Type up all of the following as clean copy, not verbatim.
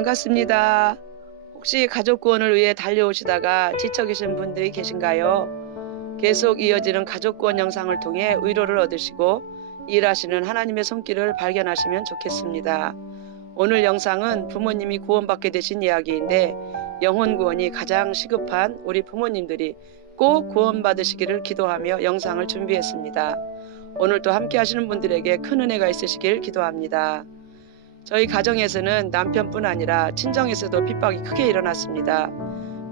반갑습니다. 혹시 가족 구원을 위해 달려오시다가 지쳐 계신 분들이 계신가요? 계속 이어지는 가족 구원 영상을 통해 위로를 얻으시고 일하시는 하나님의 손길을 발견하시면 좋겠습니다. 오늘 영상은 부모님이 구원받게 되신 이야기인데 영혼 구원이 가장 시급한 우리 부모님들이 꼭 구원받으시기를 기도하며 영상을 준비했습니다. 오늘도 함께 하시는 분들에게 큰 은혜가 있으시길 기도합니다. 저희 가정에서는 남편뿐 아니라 친정에서도 핍박이 크게 일어났습니다.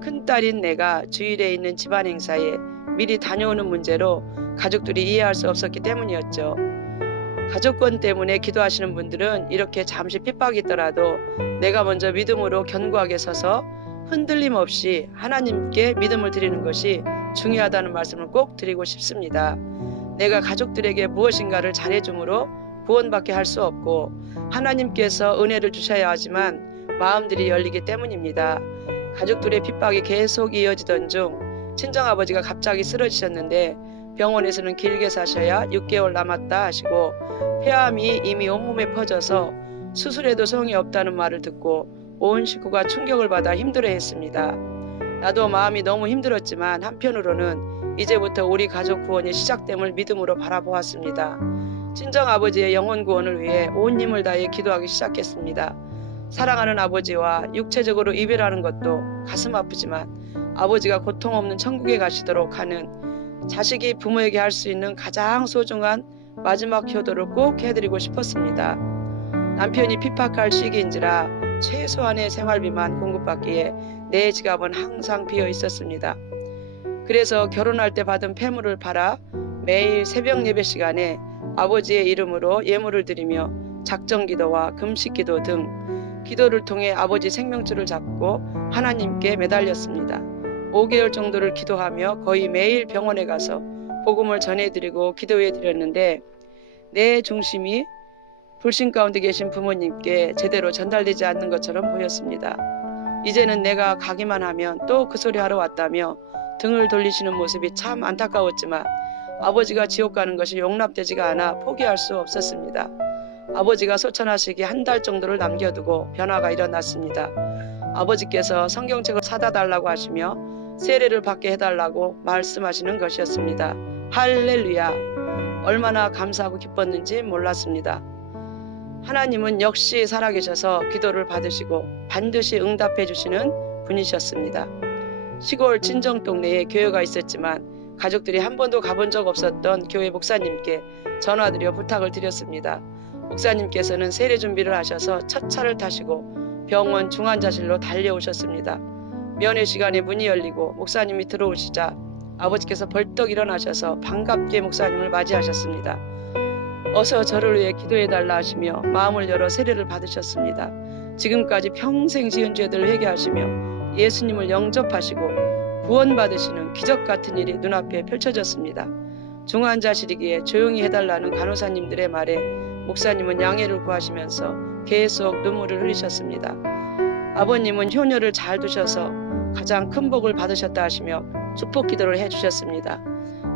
큰딸인 내가 주일에 있는 집안 행사에 미리 다녀오는 문제로 가족들이 이해할 수 없었기 때문이었죠. 가족권 때문에 기도하시는 분들은 이렇게 잠시 핍박이 있더라도 내가 먼저 믿음으로 견고하게 서서 흔들림 없이 하나님께 믿음을 드리는 것이 중요하다는 말씀을 꼭 드리고 싶습니다. 내가 가족들에게 무엇인가를 잘해줌으로 구원받게 할 수 없고 하나님께서 은혜를 주셔야 하지만 마음들이 열리기 때문입니다. 가족들의 핍박이 계속 이어지던 중 친정아버지가 갑자기 쓰러지셨는데 병원에서는 길게 사셔야 6개월 남았다 하시고 폐암이 이미 온몸에 퍼져서 수술해도 소용이 없다는 말을 듣고 온 식구가 충격을 받아 힘들어했습니다. 나도 마음이 너무 힘들었지만 한편으로는 이제부터 우리 가족 구원이 시작됨을 믿음으로 바라보았습니다. 친정아버지의 영혼 구원을 위해 온 힘을 다해 기도하기 시작했습니다. 사랑하는 아버지와 육체적으로 이별하는 것도 가슴 아프지만 아버지가 고통 없는 천국에 가시도록 하는 자식이 부모에게 할 수 있는 가장 소중한 마지막 효도를 꼭 해드리고 싶었습니다. 남편이 핍박할 시기인지라 최소한의 생활비만 공급받기에 내 지갑은 항상 비어 있었습니다. 그래서 결혼할 때 받은 폐물을 팔아 매일 새벽 예배 시간에 아버지의 이름으로 예물을 드리며 작정기도와 금식기도 등 기도를 통해 아버지 생명줄을 잡고 하나님께 매달렸습니다. 5개월 정도를 기도하며 거의 매일 병원에 가서 복음을 전해드리고 기도해 드렸는데 내 중심이 불신 가운데 계신 부모님께 제대로 전달되지 않는 것처럼 보였습니다. 이제는 내가 가기만 하면 또 그 소리 하러 왔다며 등을 돌리시는 모습이 참 안타까웠지만 아버지가 지옥 가는 것이 용납되지가 않아 포기할 수 없었습니다. 아버지가 소천하시기 한 달 정도를 남겨두고 변화가 일어났습니다. 아버지께서 성경책을 사다 달라고 하시며 세례를 받게 해달라고 말씀하시는 것이었습니다. 할렐루야! 얼마나 감사하고 기뻤는지 몰랐습니다. 하나님은 역시 살아계셔서 기도를 받으시고 반드시 응답해 주시는 분이셨습니다. 시골 친정 동네에 교회가 있었지만 가족들이 한 번도 가본 적 없었던 교회 목사님께 전화드려 부탁을 드렸습니다. 목사님께서는 세례 준비를 하셔서 첫 차를 타시고 병원 중환자실로 달려오셨습니다. 면회 시간에 문이 열리고 목사님이 들어오시자 아버지께서 벌떡 일어나셔서 반갑게 목사님을 맞이하셨습니다. 어서 저를 위해 기도해달라 하시며 마음을 열어 세례를 받으셨습니다. 지금까지 평생 지은 죄들을 회개하시며 예수님을 영접하시고 구원받으시는 기적 같은 일이 눈앞에 펼쳐졌습니다. 중환자실이기에 조용히 해달라는 간호사님들의 말에 목사님은 양해를 구하시면서 계속 눈물을 흘리셨습니다. 아버님은 효녀를 잘 두셔서 가장 큰 복을 받으셨다 하시며 축복 기도를 해주셨습니다.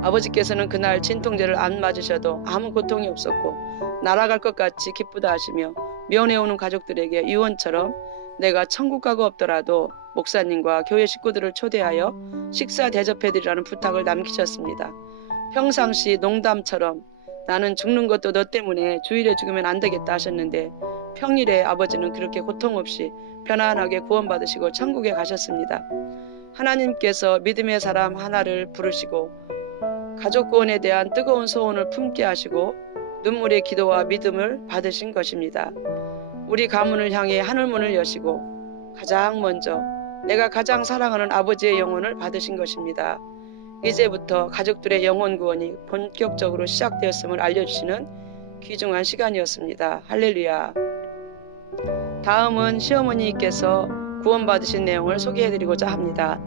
아버지께서는 그날 진통제를 안 맞으셔도 아무 고통이 없었고 날아갈 것 같이 기쁘다 하시며 면회 오는 가족들에게 유언처럼 내가 천국 가고 없더라도 목사님과 교회 식구들을 초대하여 식사 대접해드리라는 부탁을 남기셨습니다. 평상시 농담처럼 나는 죽는 것도 너 때문에 주일에 죽으면 안 되겠다 하셨는데 평일에 아버지는 그렇게 고통 없이 편안하게 구원받으시고 천국에 가셨습니다. 하나님께서 믿음의 사람 하나를 부르시고 가족 구원에 대한 뜨거운 소원을 품게 하시고 눈물의 기도와 믿음을 받으신 것입니다. 우리 가문을 향해 하늘문을 여시고 가장 먼저 내가 가장 사랑하는 아버지의 영혼을 받으신 것입니다. 이제부터 가족들의 영혼 구원이 본격적으로 시작되었음을 알려주시는 귀중한 시간이었습니다. 할렐루야. 다음은 시어머니께서 구원받으신 내용을 소개해드리고자 합니다.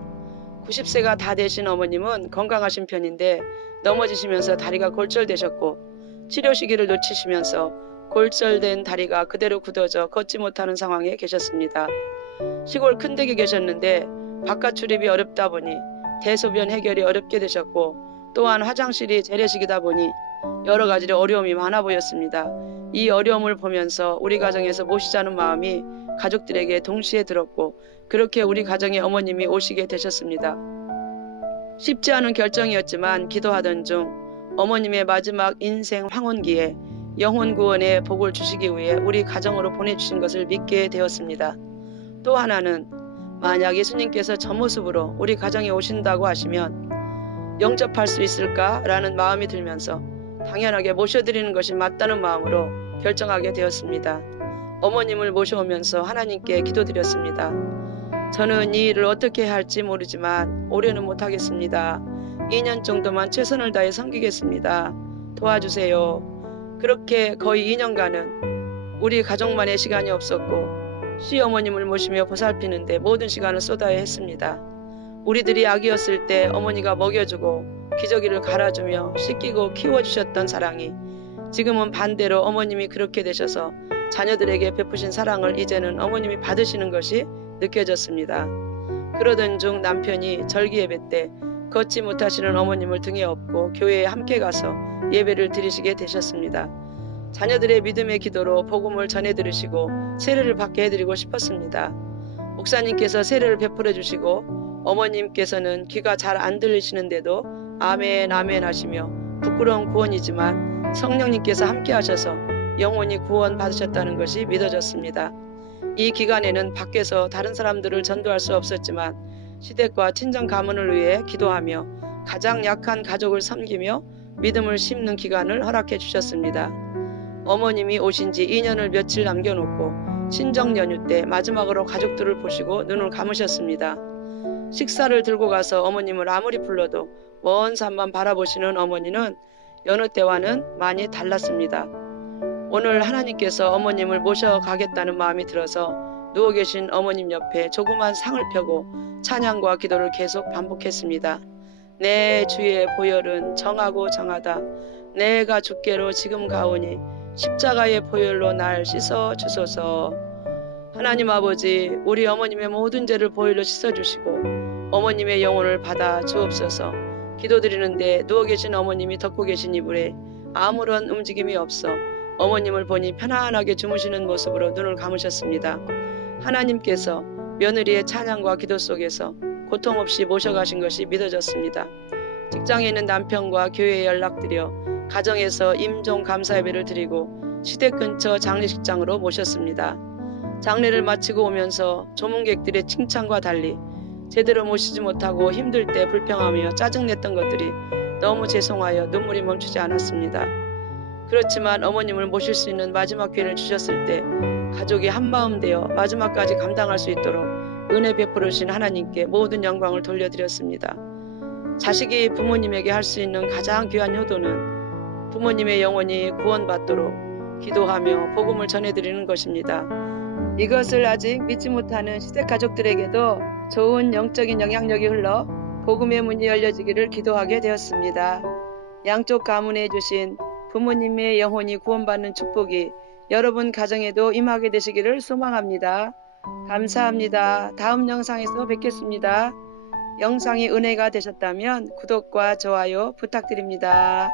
90세가 다 되신 어머님은 건강하신 편인데 넘어지시면서 다리가 골절되셨고 치료 시기를 놓치시면서 골절된 다리가 그대로 굳어져 걷지 못하는 상황에 계셨습니다. 시골 큰 댁에 계셨는데 바깥 출입이 어렵다 보니 대소변 해결이 어렵게 되셨고 또한 화장실이 재래식이다 보니 여러 가지로 어려움이 많아 보였습니다. 이 어려움을 보면서 우리 가정에서 모시자는 마음이 가족들에게 동시에 들었고 그렇게 우리 가정에 어머님이 오시게 되셨습니다. 쉽지 않은 결정이었지만 기도하던 중 어머님의 마지막 인생 황혼기에 영혼 구원의 복을 주시기 위해 우리 가정으로 보내주신 것을 믿게 되었습니다. 또 하나는 만약 예수님께서 저 모습으로 우리 가정에 오신다고 하시면 영접할 수 있을까라는 마음이 들면서 당연하게 모셔드리는 것이 맞다는 마음으로 결정하게 되었습니다. 어머님을 모셔오면서 하나님께 기도드렸습니다. 저는 이 일을 어떻게 해야 할지 모르지만 올해는 못하겠습니다. 2년 정도만 최선을 다해 섬기겠습니다. 도와주세요. 그렇게 거의 2년간은 우리 가족만의 시간이 없었고 시어머님을 모시며 보살피는데 모든 시간을 쏟아야 했습니다. 우리들이 아기였을 때 어머니가 먹여주고 기저귀를 갈아주며 씻기고 키워주셨던 사랑이 지금은 반대로 어머님이 그렇게 되셔서 자녀들에게 베푸신 사랑을 이제는 어머님이 받으시는 것이 느껴졌습니다. 그러던 중 남편이 절기 예배 때 걷지 못하시는 어머님을 등에 업고 교회에 함께 가서 예배를 드리시게 되셨습니다. 자녀들의 믿음의 기도로 복음을 전해 들으시고 세례를 받게 해드리고 싶었습니다. 목사님께서 세례를 베풀어 주시고 어머님께서는 귀가 잘 안 들리시는데도 아멘 아멘 하시며 부끄러운 구원이지만 성령님께서 함께 하셔서 영혼이 구원 받으셨다는 것이 믿어졌습니다. 이 기간에는 밖에서 다른 사람들을 전도할 수 없었지만 시댁과 친정 가문을 위해 기도하며 가장 약한 가족을 섬기며 믿음을 심는 기간을 허락해 주셨습니다. 어머님이 오신 지 2년을 며칠 남겨놓고 친정 연휴 때 마지막으로 가족들을 보시고 눈을 감으셨습니다. 식사를 들고 가서 어머님을 아무리 불러도 먼 산만 바라보시는 어머니는 여느 때와는 많이 달랐습니다. 오늘 하나님께서 어머님을 모셔가겠다는 마음이 들어서 누워 계신 어머님 옆에 조그만 상을 펴고 찬양과 기도를 계속 반복했습니다. 내 주의 보혈은 정하고 정하다. 내가 주께로 지금 가오니 십자가의 보혈로 날 씻어 주소서. 하나님 아버지, 우리 어머님의 모든 죄를 보혈로 씻어주시고 어머님의 영혼을 받아 주옵소서. 기도드리는데 누워 계신 어머님이 덮고 계신 이불에 아무런 움직임이 없어 어머님을 보니 편안하게 주무시는 모습으로 눈을 감으셨습니다. 하나님께서 며느리의 찬양과 기도 속에서 고통 없이 모셔가신 것이 믿어졌습니다. 직장에 있는 남편과 교회에 연락드려 가정에서 임종 감사 예배를 드리고 시댁 근처 장례식장으로 모셨습니다. 장례를 마치고 오면서 조문객들의 칭찬과 달리 제대로 모시지 못하고 힘들 때 불평하며 짜증냈던 것들이 너무 죄송하여 눈물이 멈추지 않았습니다. 그렇지만 어머님을 모실 수 있는 마지막 기회를 주셨을 때 가족이 한마음 되어 마지막까지 감당할 수 있도록 은혜 베풀으신 하나님께 모든 영광을 돌려드렸습니다. 자식이 부모님에게 할 수 있는 가장 귀한 효도는 부모님의 영혼이 구원받도록 기도하며 복음을 전해드리는 것입니다. 이것을 아직 믿지 못하는 시댁 가족들에게도 좋은 영적인 영향력이 흘러 복음의 문이 열려지기를 기도하게 되었습니다. 양쪽 가문에 주신 부모님의 영혼이 구원받는 축복이 여러분 가정에도 임하게 되시기를 소망합니다. 감사합니다. 다음 영상에서 뵙겠습니다. 영상이 은혜가 되셨다면 구독과 좋아요 부탁드립니다.